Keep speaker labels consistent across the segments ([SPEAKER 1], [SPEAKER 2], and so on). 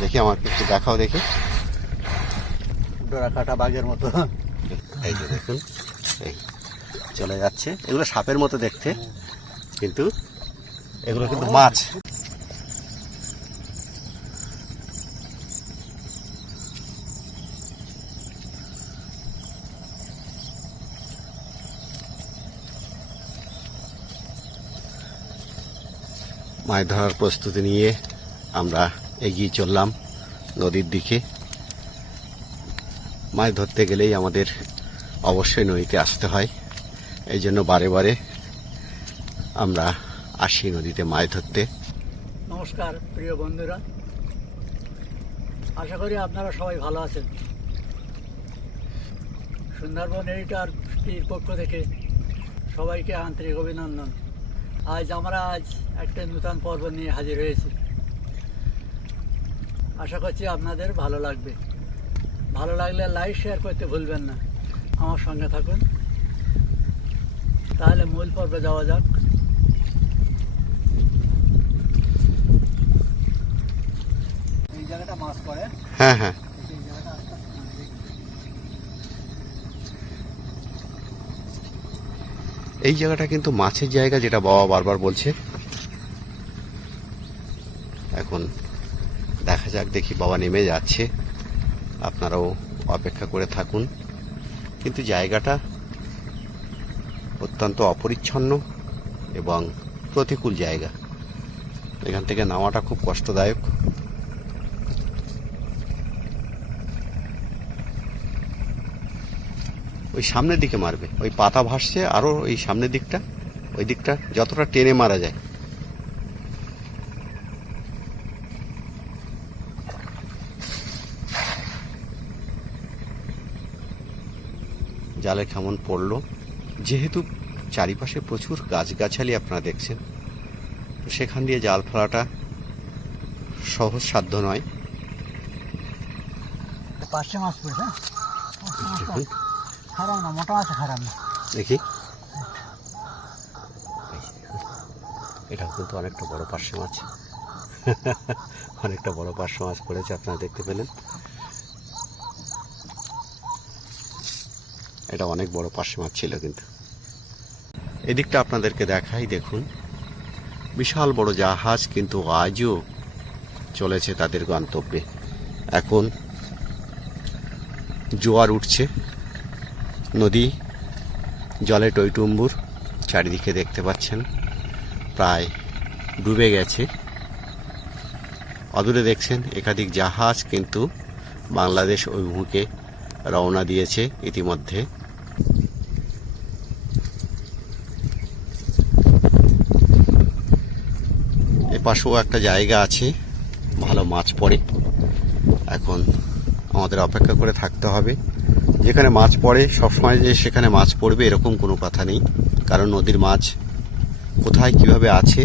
[SPEAKER 1] দেখি আমার একটু দেখাও দেখি।
[SPEAKER 2] ডোরা কাটা বাঘের মতো।
[SPEAKER 1] এই যে দেখুন এই চলে যাচ্ছে। এগুলো সাপের মতো দেখতে কিন্তু এগুলো কিন্তু মাছ। মাছ ধরার প্রস্তুতি নিয়ে আমরা এগিয়ে চললাম নদীর দিকে। মাছ ধরতে গেলেই আমাদের অবশ্যই নদীতে আসতে হয়। এই জন্য বারে বারে আমরা আসি নদীতে মাছ ধরতে।
[SPEAKER 2] নমস্কার, প্রিয় বন্ধুরা। আশা করি আপনারা সবাই ভালো আছেন। সুন্দরবন এডিটর টির পক্ষ থেকে সবাইকে আন্তরিক অভিনন্দন। আজ আমরা আজ একটা নূতন পর্ব নিয়ে হাজির হয়েছি। আশা করছি আপনাদের ভালো লাগবে। ভালো লাগলে লাইক শেয়ার করতে ভুলবেন না। আমার সঙ্গে থাকুন। তাহলে মূল পর্বে যাওয়া যাক। এই জায়গাটা মাছ পড়ে
[SPEAKER 1] হ্যাঁ হ্যাঁ।
[SPEAKER 2] এই জায়গাটা দেখি।
[SPEAKER 1] এই জায়গাটা কিন্তু মাছের জায়গা যেটা বাবা বারবার বলছে। এখন যাক, দেখি বাবা নেমে যাচ্ছে। আপনারাও অপেক্ষা করে থাকুন। কিন্তু জায়গাটা অত্যন্ত অপরিচ্ছন্ন এবং প্রতিকূল জায়গা। এখান থেকে নামাটা খুব কষ্টদায়ক। ওই সামনের দিকে মারবে। ওই পাতা ভাসছে, আরও ওই সামনের দিকটা, ওই দিকটা, যতটা টেনে মারা যায়। জালে কেমন পড়ল। যেহেতু চারিপাশে প্রচুর গাছগাছালি আপনারা দেখছেন তো সেখান দিয়ে জাল ফেলাটা সহজ সাধ্য নয়।
[SPEAKER 2] মাছ হ্যাঁ? পাঁচশো মাছ তো খারাপ না মোটা মাছ খারাপ না।
[SPEAKER 1] দেখি। এটা কিন্তু অনেকটা বড় পার্শ্ব মাছ। অনেকটা বড় পার্শ্ব মাছ পড়েছে আপনারা দেখতে পেলেন। এটা অনেক বড় পার্শ্ব মাছ ছিল কিন্তু। এদিকটা আপনাদেরকে দেখাই, দেখুন। বিশাল বড় জাহাজ, কিন্তু আজও চলেছে তাদের গন্তব্যে। এখন জোয়ার উঠছে। নদী, জলে টইটুম্বুর চারিদিকে দেখতে পাচ্ছেন। প্রায় ডুবে গেছে। অদূরে দেখছেন একাধিক জাহাজ, কিন্তু বাংলাদেশ অভিমুখে রওনা দিয়েছে ইতিমধ্যে। পাশেও একটা জায়গা আছে, ভালো মাছ পড়ে। এখন আমাদের অপেক্ষা করে থাকতে হবে। যেখানে মাছ পড়ে, সবসময় যে সেখানে মাছ পড়বে এরকম কোনো কথা নেই। কারণ নদীর মাছ কোথায়, কীভাবে আছে,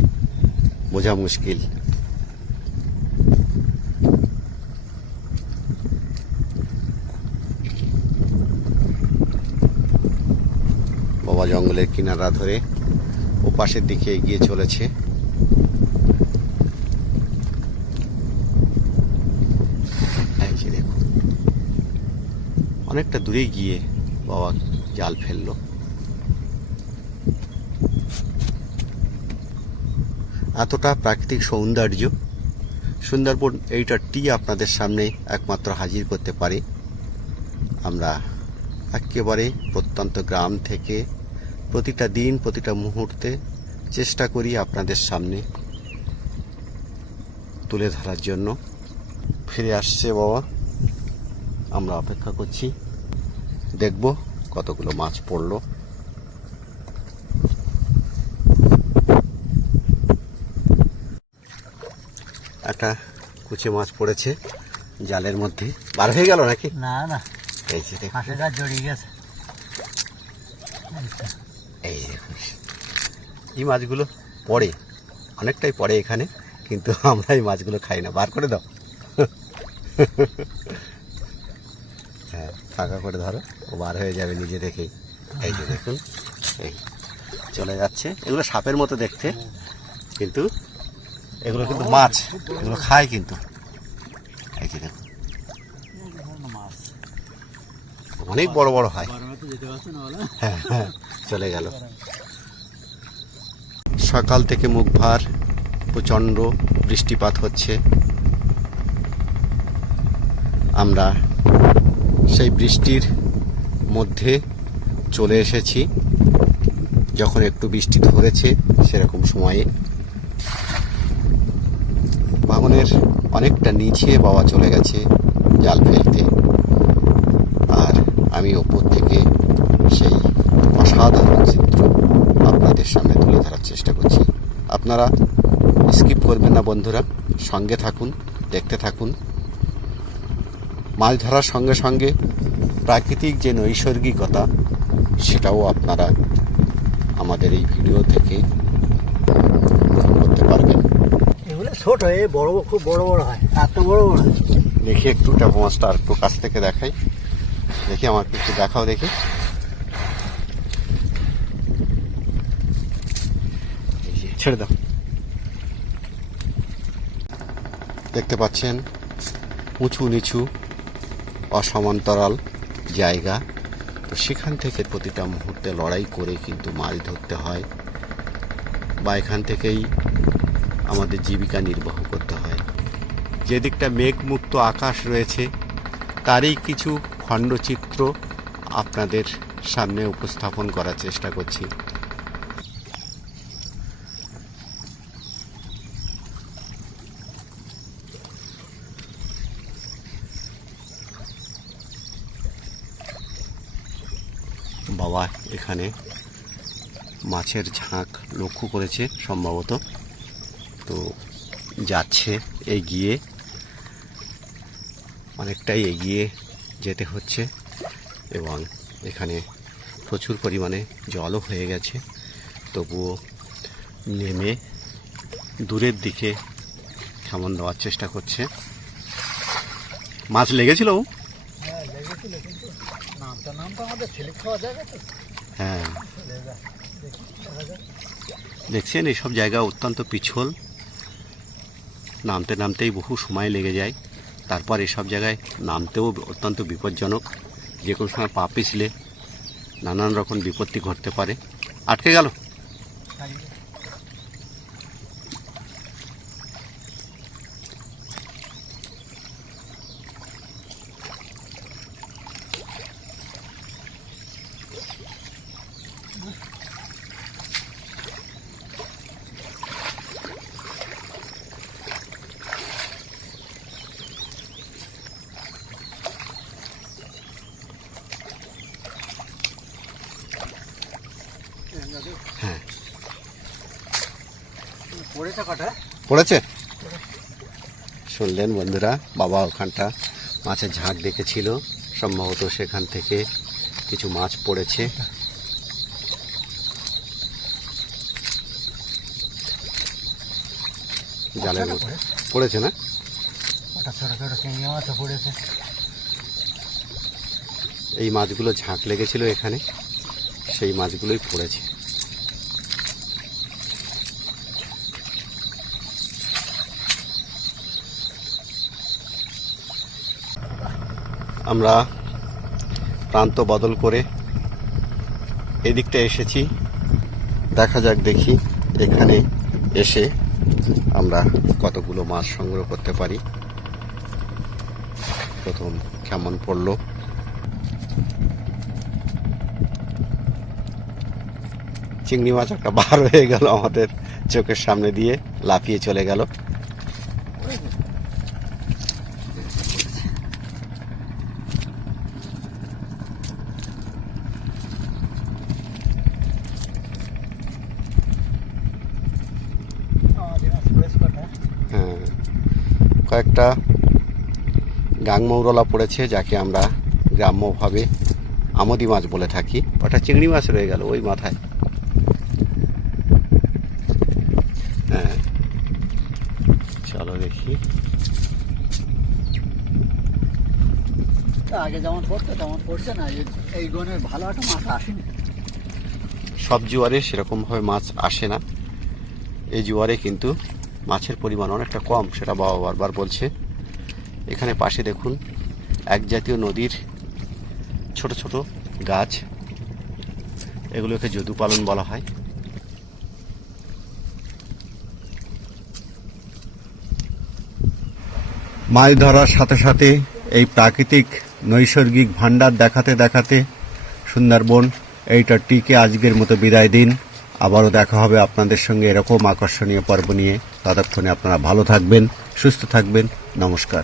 [SPEAKER 1] বোঝা মুশকিল। বাবা জঙ্গলের কিনারা ধরে ও পাশের দিকে এগিয়ে চলেছে এই যে দেখুন অনেকটা দূরে গিয়ে বাবা জাল ফেলল। এতটা প্রাকৃতিক সৌন্দর্য। সুন্দরবন, এইটা টি আপনাদের সামনে একমাত্র হাজির করতে পারে। আমরা একেবারে প্রত্যন্ত গ্রাম থেকে প্রতিটা দিন, প্রতিটা মুহূর্তে চেষ্টা করি আপনাদের সামনে তুলে ধরার জন্য। ফিরে আসছে বাবা। আমরা অপেক্ষা করছি। দেখব কতগুলো মাছ পড়ল। একটা কুচে মাছ পড়েছে জালের মধ্যে। বার হয়ে গেল নাকি?
[SPEAKER 2] না না।
[SPEAKER 1] এই যে
[SPEAKER 2] জড়িয়ে গেছে।
[SPEAKER 1] এই দেখুন। এই মাছগুলো পড়ে অনেকটাই পড়ে এখানে কিন্তু আমরা এই মাছগুলো খাই না। বার করে দাও। ফাঁকা করে ধরো, ও বার হয়ে যাবে নিজে থেকেই। এই যে দেখুন, এই চলে যাচ্ছে। এগুলো সাপের মতো দেখতে, কিন্তু এগুলো কিন্তু মাছ, এগুলো খায় কিন্তু। এই যে দেখুন। অনেক বড় বড় হয়। হ্যাঁ হ্যাঁ চলে গেল। সকাল থেকে মুখ ভার, প্রচণ্ড বৃষ্টিপাত হচ্ছে। আমরা সেই বৃষ্টির মধ্যে চলে এসেছি। যখন একটু বৃষ্টি ধরেছে, সেরকম সময়ে ভাঙনের অনেকটা নিচে বাবা চলে গেছে জাল ফেলতে। আর আমি ওপর থেকে সেই অসাধারণ চিত্র আপনাদের সামনে তুলে ধরার চেষ্টা করছি। আপনারা স্কিপ করবেন না বন্ধুরা, সঙ্গে থাকুন, দেখতে থাকুন। মাছ ধরার সঙ্গে সঙ্গে প্রাকৃতিক যে নৈসর্গিকতা সেটাও আপনারা আমাদের এই ভিডিও থেকে করতে পারবেন।
[SPEAKER 2] এগুলো ছোট এ বড় খুব বড় বড় হয় এত বড় বড় হয়।
[SPEAKER 1] দেখি একটু ট্যাপো মাছটা আর একটু কাছ থেকে দেখাই। দেখি আমার একটু দেখাও দেখি। ছেড়ে দাও। দেখতে পাচ্ছেন উঁচু নিচু অসমান্তরাল জায়গা। তো সেখান থেকে প্রতিটা মুহূর্তে লড়াই করে কিন্তু মাছ ধরতে হয় বা এখান থেকেই আমাদের জীবিকা নির্বাহ করতে হয়। যেদিকটা মেঘমুক্ত আকাশ রয়েছে, তারই কিছু খণ্ডচিত্র আপনাদের সামনে উপস্থাপন করার চেষ্টা করছি। বাবা এখানে মাছের ঝাঁক লক্ষ্য করেছে সম্ভবত। তো যাচ্ছে, এগিয়ে। অনেকটাই এগিয়ে যেতে হচ্ছে এবং এখানে প্রচুর পরিমাণে জলও হয়ে গেছে। তবুও নেমে দূরের দিকে কেমন দেওয়ার চেষ্টা করছে। মাছ লেগেছিল ও?
[SPEAKER 2] হ্যাঁ লেগেছিল কিন্তু নামটা নামটা আমাদের ছেলে খাওয়া জায়গা তো
[SPEAKER 1] হ্যাঁ। দেখছেন এইসব জায়গা অত্যন্ত পিছল। নামতে নামতেই বহু সময় লেগে যায়। তারপর এসব জায়গায় নামতেও অত্যন্ত বিপজ্জনক। যে কোনো সময় পা পিছলে নানান রকম বিপত্তি ঘটতে পারে। আটকে গেল
[SPEAKER 2] থাকবে।
[SPEAKER 1] হ্যাঁ
[SPEAKER 2] পড়েছে
[SPEAKER 1] শুনলেন বন্ধুরা বাবা ওখানটা মাছের ঝাঁক দেখেছিল সম্ভবত সেখান থেকে কিছু মাছ পড়েছে। জালের মধ্যে।
[SPEAKER 2] পড়েছে?
[SPEAKER 1] না? এই মাছগুলো ঝাঁক লেগেছিল এখানে। সেই মাছগুলোই পড়েছে। আমরা প্রান্ত বদল করে এদিকটা এসেছি। দেখা যাক দেখি এখানে এসে আমরা কতগুলো মাছ সংগ্রহ করতে পারি। প্রথম কেমন পড়ল? চিংড়ি মাছ একটা বার হয়ে গেল আমাদের চোখের সামনে দিয়ে, লাফিয়ে চলে গেল
[SPEAKER 2] আমাদের মাছ পড়েছে কটা
[SPEAKER 1] হ্যাঁ কয়েকটা গাংমৌরলা পড়েছে যাকে আমরা গ্রাম্যভাবে আমদি মাছ বলে থাকি। ওটা চিংড়ি মাছ রয়ে গেল ওই মাথায়। হ্যাঁ। চলো দেখি।
[SPEAKER 2] আগে যেমন পড়তো তেমন পড়ছে না এই- এই গনের ভালো একটা মাছ আসেনি।
[SPEAKER 1] সব জোয়ারে সেরকমভাবে মাছ আসে না। এই জোয়ারে কিন্তু মাছের পরিমাণ অনেকটা কম, সেটা বাবা বারবার বলছে। এখানে পাশে দেখুন, এক জাতীয় নদীর ছোট ছোট গাছ। এগুলোকে যদু পালন বলা হয়। মাছ ধরার সাথে সাথে এই প্রাকৃতিক নৈসর্গিক ভাণ্ডার দেখাতে দেখাতে সুন্দরবন, এইটা টিকে আজকের মতো বিদায় দিন। আবারও দেখা হবে আপনাদের সঙ্গে এরকম আকর্ষণীয় পর্ব নিয়ে। ততক্ষণে আপনারা ভালো থাকবেন, সুস্থ থাকবেন। নমস্কার।